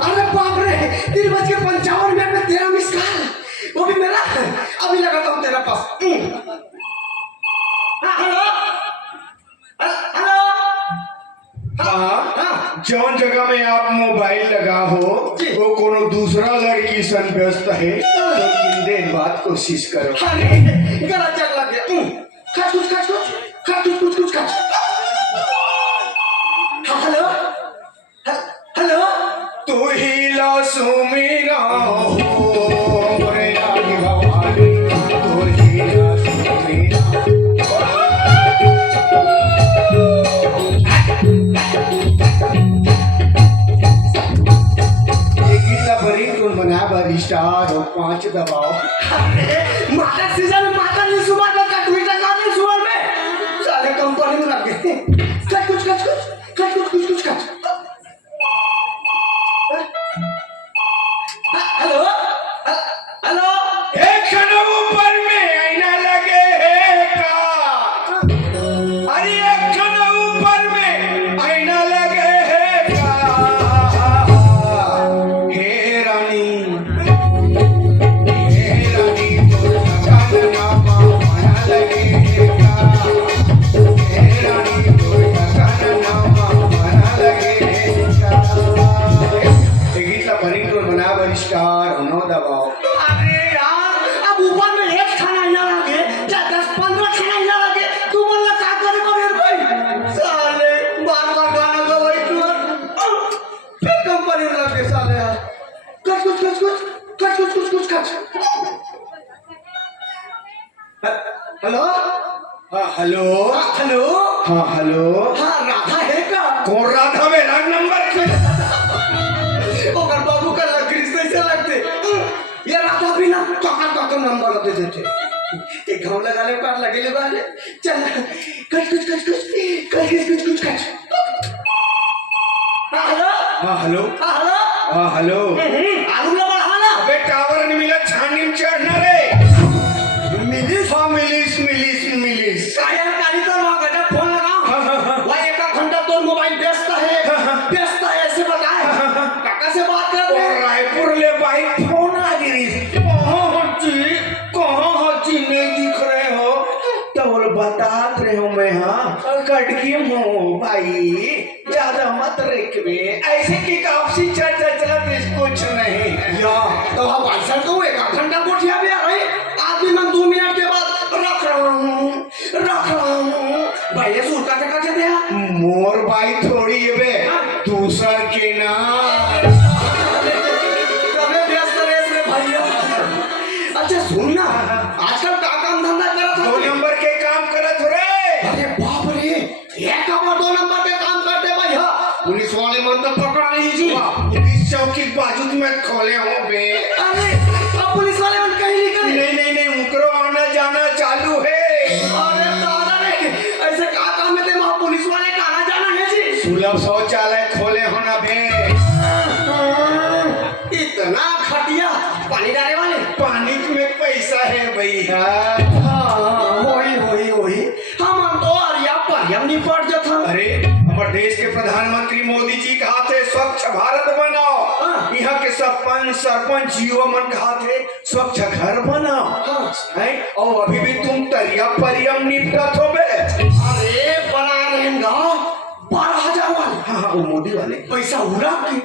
अरे बाप रे, 3:55 में तेरा मिस कॉल, वो भी मेरा। अभी लगाता हूँ तेरा पास। Hello hello. हाँ, जौन जगह में आप मोबाइल लगा हो वो कोनो दूसरा लड़की सन व्यस्त है तो 3 दिन बाद कोशिश करो। अरे गला चल लग गया। खच कुछ खच कुछ खच कुछ कुछ कुछ खच। Hello hello. तू ही लासू मेरा हो रे आगे भवानी, तू ही लासू मेरा। ये गीता भरी कौन बना स्टार और 5 दबाओ। अरे माता सीजन में माता नहीं सुबह का ट्विटर का नहीं सुबह में साले कंपनी में लग गए। खच कुछ खच कुछ खच कुछ कुछ कुछ खच। Hello hello. एक क्षण ऊपर में आईना लगे है का। अरे एक क्षण ऊपर में आईना लगे है का। हे रानी तो चांदना माना लगे है का। हे रानी तो चांदना माना लगे है का। ये गीत भरी को बना बरिष्कार होनो दबाओ। अरे यार, अब ऊपर में एक खाना ही ना लगे, क्या 10-15 खाना ही ना लगे, तू बोलना क्या करे मेरे भाई। साले बार-बार गाना गा भाई तू। फिर कंपनी में लगे साले यार। कुछ कुछ कुछ कुछ कुछ कुछ कुछ कुछ कुछ। हेलो हाँ हेलो। हेलो। हाँ हेलो। हाँ राधा है क्या? कौन राधा मेरा नंबर ओकर बाबू का लकड़ी से लगते। ये राधा भी ना तो नंबर दे देते। एक घाव लगा ले पार लगे ले बाले। चल कुछ कुछ कुछ कुछ कुछ कुछ कुछ कुछ। हेलो। हाँ हेलो। हेलो। हाँ हेलो। आलू ला बढ़ाना। अबे टावर नहीं मिला, छानी में चढ़ना रे। मिलिस। हाँ मिलिस। काया काली तो वहाँ गया फोन लगा। वहाँ 1 घंटा तो मोबाइल व्यस्त है ऐसे बताए। काका से बात कर रहे हैं। रायपुर ले भाई फोन आ गई। कहाँ हची नहीं दिख रहे हो तो बोल बता रहे हो मैं। हाँ कट की हूँ भाई, ज्यादा मत रेकबे ऐसे की काफी चर्चा चला कुछ नहीं या तो हम ऐसा तो 1 घंटा कोठिया भी आ रही। आदमी मैं 2 मिनट के बाद रख रहा हूँ भाई। ये सूट का कैसे दिया मोर भाई थोड़ी है बे, दूसर के ना। कभी व्यस्त रहे इसमें भैया। अच्छा सुन ना, आजकल का काम धंधा करत 2 नंबर के काम करत हो रे। अरे बाप रे, 1 और 2 नंबर पे काम करते भैया। पुलिस वाले मन तो पकड़ नहीं जी। पुलिस चौकी बाजू में खोले हो बे। अरे अब पुलिस वाले मन कहीं निकले। नहीं मुकरो आना जाना चालू है। अरे दादा रे, ऐसे का काम में ते वहाँ पुलिस वाले का आना जाना है जी। सुलभ शौचालय खोले होना बे। इतना खटिया पानी डाले वाले। पानी में पैसा है भैया। होई हम तो अरिया परियम नहीं पड़ जाता। अरे हमारे देश के प्रधानमंत्री मोदी जी कहा थे स्वच्छ भारत बनाओ। यहाँ के सरपंच जीओ मन कहा थे स्वच्छ घर बनाओ। है और अभी भी तुम तरिया परियम निपटत हो बे। अरे बना रहेगा 12,000 वाले। हाँ वो मोदी वाले पैसा उड़ा की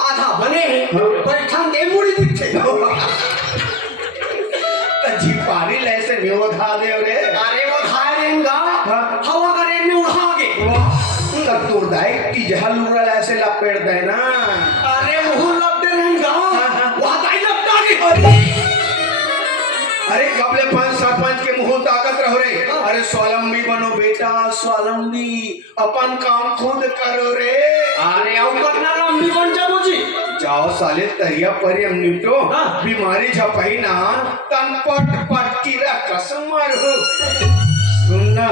आधा बने बैठन के मुड़ी दिखते। जी पारी ऐसे न्योधा दे रे। अरे वो धाय रहेगा हवा का रेट में उड़ा के। तब तो दाई की जहल उड़ल ऐसे लपेट दे ना। अरे मुंह लपटे रहेगा वहाँ दाई लपटा के। अरे कबले 5 सरपंच के मुंह ताकत रहो रे। अरे स्वावलंबी बनो बेटा, स्वावलंबी अपन काम खुद करो रे। अरे अब करना लंबी बन जाओ जी। जाओ साले तरिया परियम निपटो। बीमारी झपाई ना तन पट की कसम मारो। सुनना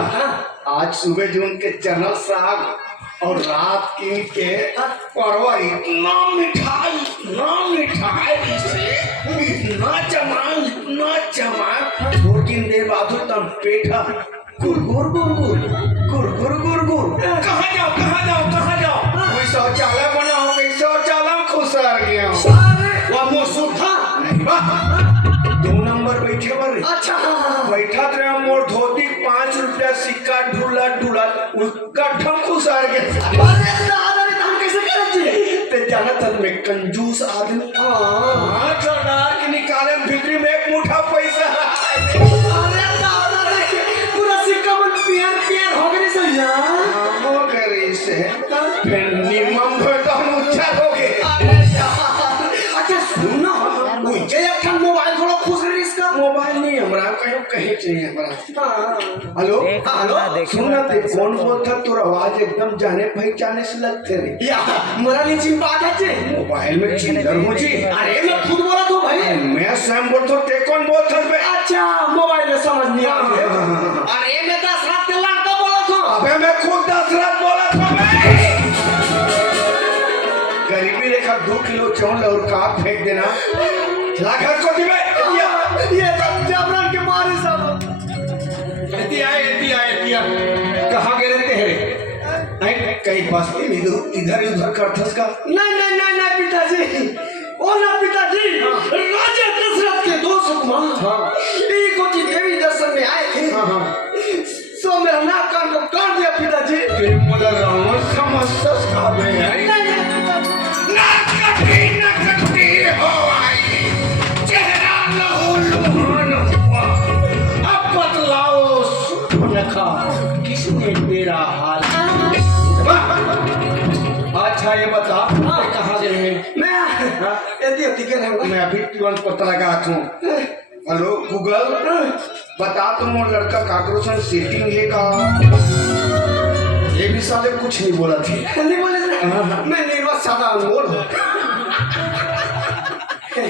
आज सुबह जून के चना साग और रात के परवर इतना मिठाई से इतना जमा छोटी दिन देर बाद तम पेठा गुर गुर गुर गुर गुर गुर गुर गुर कहाँ जाओ कोई शौचालय बनाओ कोई शौचालय खुसर गया अरे वो मुसुर था। नहीं बा 2 नंबर बैठे बर अच्छा बैठा रहे मोर धोती 5 रुपया सिक्का ढूला ढूला उसका ढम खुसर गया। अरे दादा रे हम कैसे करे ते जाना तन में कंजूस आदमी हाँ सरदार के निकाले भीतरी में एक मुठा पैसा अरे दादा रे पूरा सिक्का में पियर पियर हो गई सही ना हो गई से फिर निमम घटा मुच्छा हो गए। अच्छा सुनो मुझे एक मोबाइल थोड़ा खुश रही इसका मोबाइल नहीं हमरा कहीं चाहिए हमरा। हेलो हेलो सुनना ते कौन बोलता तोर आवाज एकदम जाने पहचाने से लगते रे या मोरा नीचे बात है जे मोबाइल में चिंदर हो जी। अरे मैं खुद बोला तो भाई मैं स्वयं बोलता ते कौन बोलता बे। अच्छा मोबाइल में समझ नहीं आ रहा। अरे मैं 10 रात के लड़का बोला था। अबे मैं खुद 10 रात बोला था गरीबी रेखा 2 किलो चावल और काट फेंक देना लाखत को दिवे ये सब जबरन के मारे सब एतिया कहाँ गए रहते हैं कहीं बस्ती में इधर उधर करथस का नहीं पिताजी ओ ना पिताजी राजा दशरथ के 2 सुकुमार हाँ को देवी दर्शन में आए थे सो मेरा नाक कान को काट दिया पिताजी। तेरे मोला रावण समस्तस का में है नकटी हो आई चेहरा लहू लुहान हुआ अब बतलाओ सुनखा किसने तेरा हाल अच्छा ये बता कहाँ गए हैं। मैं यदि के रहूंगा मैं अभी तुरंत पता लगा हूँ। हेलो गूगल बता तुम और लड़का काकरोचन सेटिंग है का ये भी साले कुछ नहीं बोला थी नहीं बोले मैं निर्वात सादा अनमोल हूँ।